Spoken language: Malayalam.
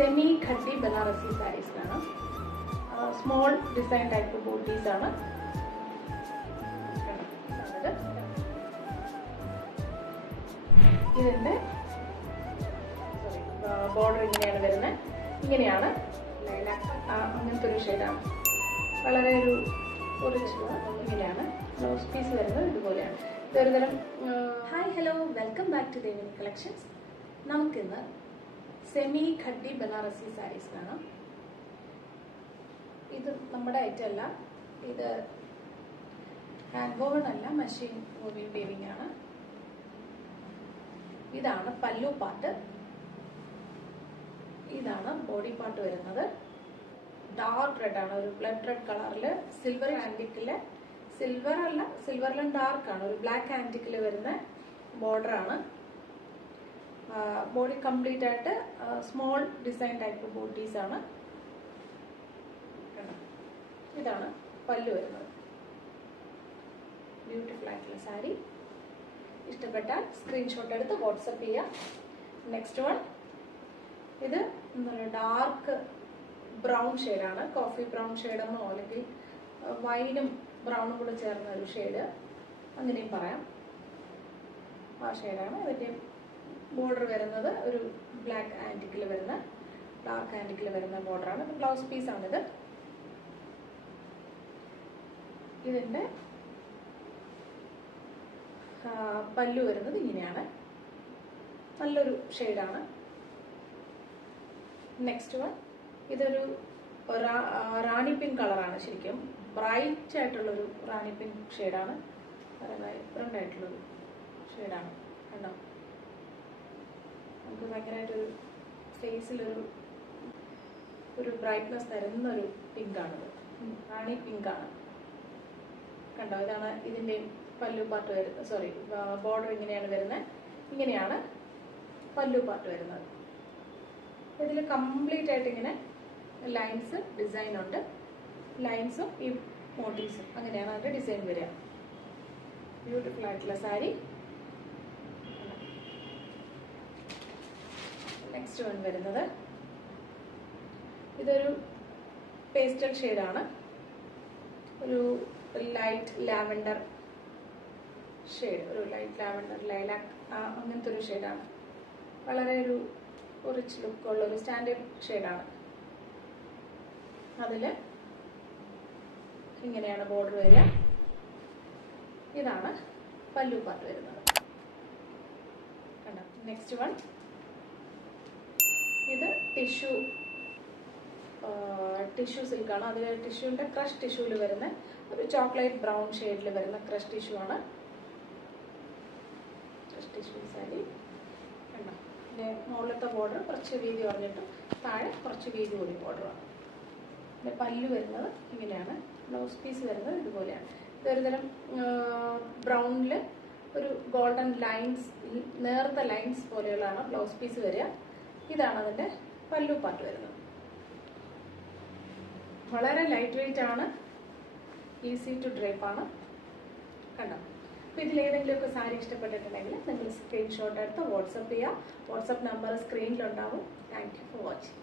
സെമി ഖട്ടി ബനാറസി സാരീസ് ആണ്. സ്മോൾ ഡിസൈൻ ടൈപ്പ് ബോട്ടീസ് ആണ്. ഇതിന്റെ ബോർഡർ ഇങ്ങനെയാണ് വരുന്നത്. ഇങ്ങനെയാണ് അങ്ങനത്തെ ഒരു ഷെയ്ഡാണ്. വളരെ ഒരു ഇങ്ങനെയാണ് ബ്ലൗസ് പീസ് വരുന്നത്. ഇതുപോലെയാണ്. ഇതൊരു തരം. Hi hello, welcome back to Devini collections. നമുക്കിന്ന് സെമി ഖട്ടി ബനാറസി സാരീസ് കാണാം. ഇത് നമ്മുടെ ഐറ്റം അല്ല, ഇത് ഹാൻഡ് വോവൺ അല്ല, മെഷീൻ വീവിംഗ് ആണ്. ഇതാണ് പല്ലു പാർട്ട്. ഇതാണ് ബോഡി പാർട്ട് വരുന്നത്. ഡാർക്ക് റെഡ് ആണ്, ഒരു ബ്ലഡ് റെഡ് കളറില് സിൽവർ ആന്റിക്കില്, സിൽവർ അല്ല സിൽവറിലും ഡാർക്ക് ആണ്, ഒരു ബ്ലാക്ക് ആന്റിക്കില് വരുന്ന ബോർഡർ ആണ്. ബോഡി കംപ്ലീറ്റ് ആയിട്ട് സ്മോൾ ഡിസൈൻ ടൈപ്പ് ബോട്ടീസ് ആണ്. ഇതാണ് പല്ലു വരുന്നത്. ബ്യൂട്ടിഫുൾ ആയിട്ടുള്ള സാരി. ഇഷ്ടപ്പെട്ടാൽ സ്ക്രീൻഷോട്ട് എടുത്ത് വാട്സപ്പ് ചെയ്യാം. നെക്സ്റ്റ് വൺ, ഇത് ഡാർക്ക് ബ്രൗൺ ഷെയ്ഡാണ്. കോഫി ബ്രൗൺ ഷെയ്ഡെന്നോ അല്ലെങ്കിൽ വൈനും ബ്രൗണും കൂടെ ചേർന്ന ഒരു ഷെയ്ഡ്, അങ്ങനെയും പറയാം. ആ ഷെയ്ഡാണ്. ഇതിന്റെ ബോർഡർ വരുന്നത് ഒരു ബ്ലാക്ക് ആന്റിക്കിൽ വരുന്ന, ഡാർക്ക് ആന്റിക്കിൽ വരുന്ന ബോർഡറാണ്. ഇത് ബ്ലൗസ് പീസാണിത്. ഇതിന്റെ പല്ലു വരുന്നത് ഇങ്ങനെയാണ്. നല്ലൊരു ഷെയ്ഡാണ്. നെക്സ്റ്റ് വൺ, ഇതൊരു റാണി പിങ്ക് കളറാണ്. ശരിക്കും ബ്രൈറ്റ് ആയിട്ടുള്ളൊരു റാണി പിങ്ക് ഷെയ്ഡാണ്. വൈബ്രന്റ് ആയിട്ടുള്ളൊരു ഷെയ്ഡാണ്. കണ്ടോ, നമുക്ക് ഭയങ്കരമായിട്ടൊരു ഫേസിലൊരു ബ്രൈറ്റ്നെസ് തരുന്നൊരു പിങ്കാണിത്. റാണി പിങ്കാണ്. കണ്ടോ, ഇതാണ് ഇതിന്റെ പല്ലു പാർട്ട് വരുന്നത്. സോറി, ബോർഡർ ഇങ്ങനെയാണ് വരുന്നത്. ഇങ്ങനെയാണ് പല്ലു പാർട്ട് വരുന്നത്. ഇതിൽ കംപ്ലീറ്റ് ആയിട്ട് ഇങ്ങനെ ലൈൻസ് ഡിസൈൻ ഉണ്ട്. ലൈൻസും ഈ മോട്ടീവ്സും, അങ്ങനെയാണ് അതിന്റെ ഡിസൈൻ വരിക. ബ്യൂട്ടിഫുൾ ആയിട്ടുള്ള സാരി. നെക്സ്റ്റ് വൺ വരുന്നത്, ഇതൊരു പേസ്റ്റൽ ഷെയ്ഡാണ്. ഒരു ലൈറ്റ് ലാവൻഡർ ഷെയ്ഡ്, ഒരു ലൈറ്റ് ലാവൻഡർ ലൈലാക്ക് അങ്ങനത്തെ ഒരു ഷെയ്ഡാണ്. വളരെ ഒരു റിച്ച് ലുക്കുള്ള ഒരു സ്റ്റാൻഡേർഡ് ഷെയ്ഡാണ്. അതില് ഇങ്ങനെയാണ് ബോർഡർ വരിക. ഇതാണ് പല്ലു പാർട്ട് വരുന്നത്. കണ്ടോ. നെക്സ്റ്റ് വൺ, ഇത് ടിഷ്യൂ സിൽക്കാണ്. അതിൽ ടിഷ്യൂന്റെ ക്രഷ് ടിഷ്യൂല് വരുന്ന ഒരു ചോക്ലേറ്റ് ബ്രൗൺ ഷെയ്ഡിൽ വരുന്ന ക്രഷ് ടിഷ്യൂ ആണ്. Crush tissue sari. കണ്ടോ, ഇതിന്റെ മുകളിലത്തെ ബോർഡർ കുറച്ച് വീതി കുറഞ്ഞിട്ടും താഴെ കുറച്ച് വീതി കൂടി ബോർഡറാണ്. ഇതിന്റെ പല്ലു വരുന്നത് ഇങ്ങനെയാണ്. ബ്ലൗസ് പീസ് വരുന്നത് ഇതുപോലെയാണ്. ഇതൊരു തരം ബ്രൗണില് ഒരു ഗോൾഡൻ ലൈൻസ്, നേർത്ത ലൈൻസ് പോലെയുള്ളതാണ് ബ്ലൗസ് പീസ് വരിക. ഇതാണ് അതിന്റെ പല്ലു പാർട്ട് വരുന്നത്. വളരെ ലൈറ്റ് വെയിറ്റ് ആണ്, ഈസി ടു ഡ്രേപ്പ് ആണ്. കണ്ടോ. അപ്പോൾ ഇതിലേതെങ്കിലുമൊക്കെ സാരി ഇഷ്ടപ്പെട്ടിട്ടുണ്ടെങ്കിൽ നിങ്ങൾ സ്ക്രീൻഷോട്ട് എടുത്ത് വാട്സപ്പ് ചെയ്യുക. വാട്സപ്പ് നമ്പർ സ്ക്രീനിലുണ്ടാവും. Thank you for watching.